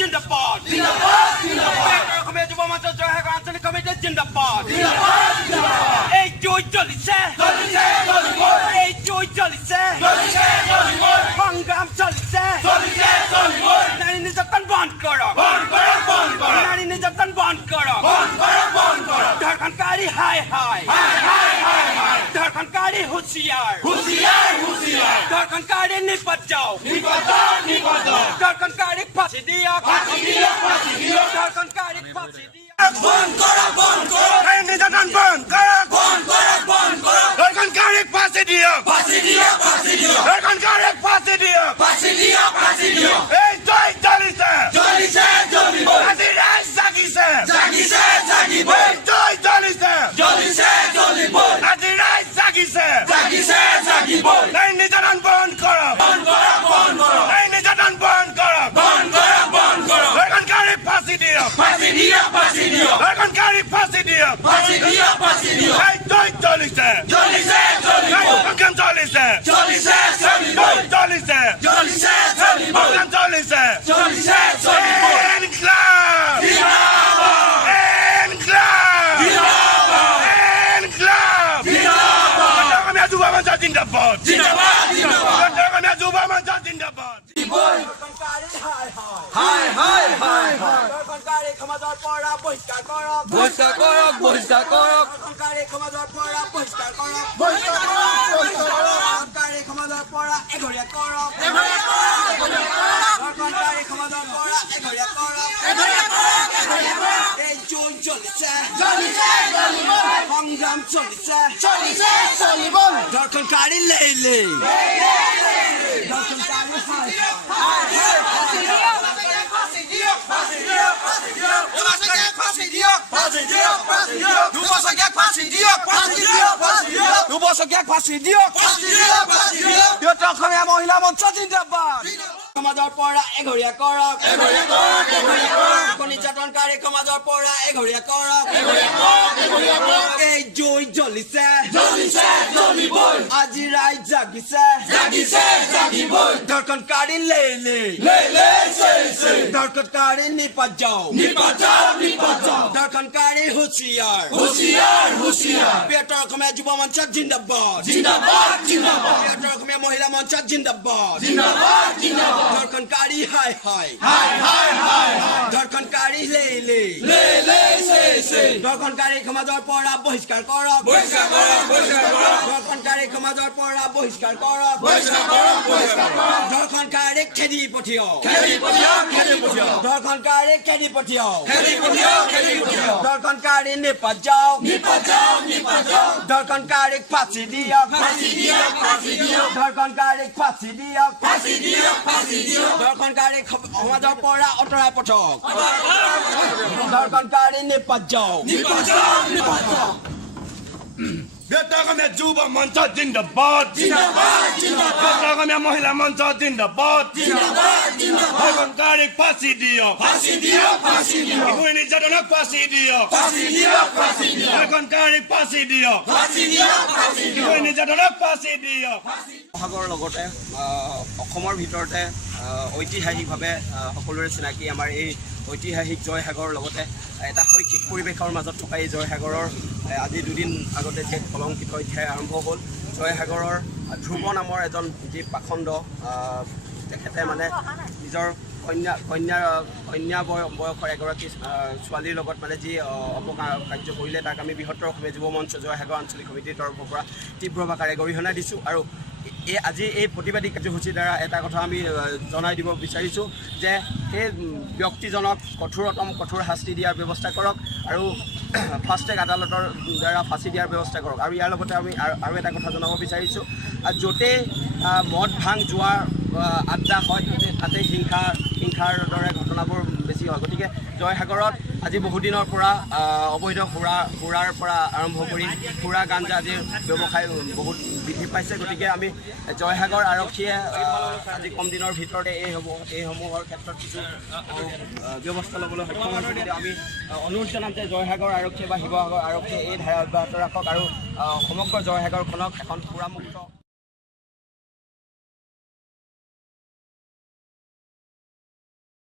জিন্দাবাদ জিন্দাবাদ জিন্দাবাদ অসমীয়া যুৱ মঞ্চৰ জয়সাগৰ আঞ্চলিক কমিটি জিন্দাবাদ জিন্দাবাদ জিন্দাবাদ এই জয় চলিছে চলিছে চলিবই এই জয় চলিছে চলিছে চলিবই সংগ্ৰাম চলিছে চলিছে চলিবই নাৰী নিৰ্যাতন বন্ধ কৰক বন্ধ কৰক বন্ধ কৰক নাৰী নিৰ্যাতন বন্ধ কৰক বন্ধ কৰক বন্ধ কৰক ধৰ্ষণকাৰী হাই হাই হাই হাই হাই হাই ধৰ্ষণকাৰী হুঁচিয়াৰ হুঁচিয়াৰ হুঁচিয়াৰ ধৰ্ষণকাৰী নিপত যাওক নিপত যাওক নিপত যাওক ধৰ্ষণকাৰীক ফাঁচি দিয়ক ফাঁচি দিয়ক ফাঁচি দিয়ক ধৰ্ষণকাৰীক ফাঁচি দিয়ক বন্ধ কৰক বন্ধ কৰক নাৰী নিৰ্যাতন বন্ধ কৰক বন্ধ কৰক বন্ধ কৰক ধৰ্ষণকাৰীক ফাঁচি দিয়ক ফাঁচি দিয়ক ফাঁচি দিয়ক ধৰ্ষণকাৰীক ফাঁচি দিয়ক ফাঁচি দিয়ক ফাঁচি দিয়ক এই জয় চলিছে চলিছে চলিব আজি ৰাইজ জাগিছে জাগিছে জাগিব এই জয় চলিছে চলিছে চলিব আজি ৰাইজ জাগিছে জাগিছে জাগিব নাৰী নিৰ্যাতন বন্ধ কৰক বন্ধ কৰক বন্ধ কৰক নাৰী নিৰ্যাতন বন্ধ কৰক বন্ধ কৰক বন্ধ কৰক ধৰ্ষণকাৰীক ফাঁচি দিয়ক ফাঁচি দিয়ক ফাঁচি দিয়ক ধৰ্ষণকাৰীক ফাঁচি দিয়ক ফাঁচি দিয়ক ফাঁচি দিয়ক এই জয় চলিছে চলিছে চলিব সংগ্ৰাম চলিছে চলিছে চলিব চলিছে চলিছে চলিব সংগ্ৰাম চলিছে চলিছে চলিব ইনকলাব জিন্দাবাদ ইনকলাব জিন্দাবাদ ইনকলাব জিন্দাবাদ অসমীয়া যুৱ মঞ্চ জিন্দাবাদ জিন্দাবাদ জিন্দাবাদ অসমীয়া যুৱ মঞ্চ জিন্দাবাদ ধৰ্ষণকাৰী হাই হাই হাই হাই হাই ধৰ্ষণকাৰী সমাজৰ পৰা বহিষ্কাৰ কৰক বহিষ্কাৰ কৰক বহিষ্কাৰ কৰক ধৰ্ষণকাৰী সমাজৰ পৰা বহিষ্কাৰ কৰক বহিষ্কাৰ কৰক বহিষ্কাৰ কৰক ধৰ্ষণকাৰী সমাজৰ পৰা এঘৰীয়া কৰক এঘৰীয়া কৰক এঘৰীয়া কৰক ধৰ্ষণকাৰী সমাজৰ পৰা এঘৰীয়া কৰক এঘৰীয়া কৰক এঘৰীয়া কৰক এই জয় চলিছে চলিছে চলিব সংগ্ৰাম চলিছে চলিছে চলিব ধৰ্ষণকাৰী লেইলে ধৰ্ষণকাৰী হাই ফাঁসি দিয়ক ফাঁসি দিয়ক ফাঁসি দিয়ক ফাঁসি দিয়ক ফাঁসি দিয়ক ফাঁসি দিয়ক ফাঁসি দিয়ক দুবছৰীয়া ফাঁসি দিয়ক ফাঁসি দিয়ক ফাঁসি দিয়ক দুবছৰীয়া ফাঁসি দিয়ক ফাঁসি দিয়ক ফাঁসি দিয়ক অসমীয়া মহিলা মঞ্চ জিন্দাবাদ সমাজৰ পৰা এঘৰীয়া কৰক এঘৰীয়া কৰক এঘৰীয়া কৰক নিৰ্যাতনকাৰী সমাজৰ পৰা এঘৰীয়া কৰক এঘৰীয়া কৰক এঘৰীয়া কৰক এই জয় জ্বলিছে জ্বলিছে জ্বলিবই আজি ৰাইজ জাগিছে জাগিছে জাগিবই ধৰ্ষণকাৰী লেইলে লেইলে চেইছে ধৰ্ষণকাৰী নিপত যাওক নিপত যাওক নিপত যাওক ধৰ্ষণকাৰী হুঁচিয়াৰ হুঁচিয়াৰ হুঁচিয়াৰ বৃহত্তৰ অসমীয়া যুৱ মঞ্চ জিন্দাবাদ জিন্দাবাদ জিন্দাবাদ বৃহত্তৰ অসমীয়া মহিলা মঞ্চ জিন্দাবাদ জিন্দাবাদ জিন্দাবাদ ধৰ্ষণকাৰী হাই হাই হাই হাই হাই ধৰ্ষণকাৰী লেইলে লেইলে চেইছে ধৰ্ষণকাৰী সমাজৰ পৰা বহিষ্কাৰ কৰক বহিষ্কাৰ কৰক বহিষ্কাৰ কৰক ধৰ্ষণকাৰী সমাজৰ পৰা বহিষ্কাৰ কৰক বহিষ্কাৰ কৰক বহিষ্কাৰ কৰক ধৰ্ষণকাৰীক খেদি পঠিয়াওক খেদি পঠিয়াওক খেদি পঠিয়াওক ধৰ্ষণকাৰীক খেদি পঠিয়াওক খেদি পঠিয়াওক খেদি পঠিয়াওক ধৰ্ষণকাৰী নিপত যাওক নিপত যাওক নিপত যাওক ধৰ্ষণকাৰীক ফাঁচি দিয়ক ফাঁচি দিয়ক ফাঁচি দিয়ক ধৰ্ষণকাৰীক ফাঁচি দিয়ক ফাঁচি দিয়ক ফাঁচি দিয়ক ধৰ্ষণকাৰীক সমাজৰ পৰা আঁতৰাই পঠাওক ধৰ্ষণকাৰী নিপত যাওক নিপত যাওক নিপত যাওক বৃহত্তৰ অসমীয়া যুৱ মঞ্চ জিন্দাবাদ জিন্দাবাদ জিন্দাবাদ অসমীয়া মহিলা মঞ্চ জিন্দাবাদ জিন্দাবাদ জিন্দাবাদ ধৰ্ষণকাৰীক ফাঁচি দিয়ক ফাঁচি দিয়ক ফাঁচি দিয়ক নিৰ্যাতনক ফাঁচি দিয়ক ফাঁচি দিয়ক ফাঁচি দিয়ক ধৰ্ষণকাৰীক ফাঁচি দিয়ক ফাঁচি দিয়ক ফাঁচি দিয়ক নিৰ্যাতনক ফাঁচি দিয়ক বহাগৰ লগতে অসমৰ ভিতৰতে ঐতিহাসিকভাৱে সকলোৰে চিনাকি আমাৰ এই ঐতিহাসিক জয়সাগৰৰ লগতে এটা শৈক্ষিক পৰিৱেশৰ মাজত থকা এই জয়সাগৰৰ আজি দুদিন আগতে যে কলংকিত অধ্যায় আৰম্ভ হ'ল জয়সাগৰৰ ধ্ৰুৱ নামৰ এজন যি পাখণ্ড তেখেতে মানে নিজৰ কন্যা বয়সৰ এগৰাকী ছোৱালীৰ লগত মানে যি অপকাৰ্য কৰিলে তাক আমি বৃহত্তৰ অসমীয়া যুৱ মঞ্চ জয়সাগৰ আঞ্চলিক সমিতিৰ তৰফৰ পৰা তীব্ৰ ভাষাৰে গৰিহণা দিছোঁ আৰু আজি এই প্ৰতিবাদী কাৰ্যসূচীৰ দ্বাৰা এটা কথা আমি জনাই দিব বিচাৰিছোঁ যে সেই ব্যক্তিজনক কঠোৰতম কঠোৰ শাস্তি দিয়াৰ ব্যৱস্থা কৰক আৰু ফাষ্ট ট্ৰেক আদালতৰ দ্বাৰা ফাঁচি দিয়াৰ ব্যৱস্থা কৰক আৰু ইয়াৰ লগতে আমি আৰু এটা কথা জনাব বিচাৰিছোঁ য'তেই মদ ভাং যোৱাৰ আড্ডা হয় তাতে হিংসাৰ দৰে ঘটনাবোৰ বেছি হয় গতিকে জয়সাগৰত আজি বহুদিনৰ পৰা অবৈধ সুৰাৰ পৰা আৰম্ভ কৰি সুৰা গাঞ্জা আজিৰ ব্যৱসায় বহুত বৃদ্ধি পাইছে গতিকে আমি জয়সাগৰ আৰক্ষীয়ে আজি কম দিনৰ ভিতৰতে এইসমূহৰ ক্ষেত্ৰত কিছু ব্যৱস্থা ল'বলৈ সক্ষম হৈছে গতিকে আমি অনুৰোধ জনাম যে জয়সাগৰ আৰক্ষীয়ে বা শিৱসাগৰ আৰক্ষীয়ে এই ধাৰা অব্যাহত ৰাখক আৰু সমগ্ৰ জয়সাগৰখনক এখন সুৰামুক্ত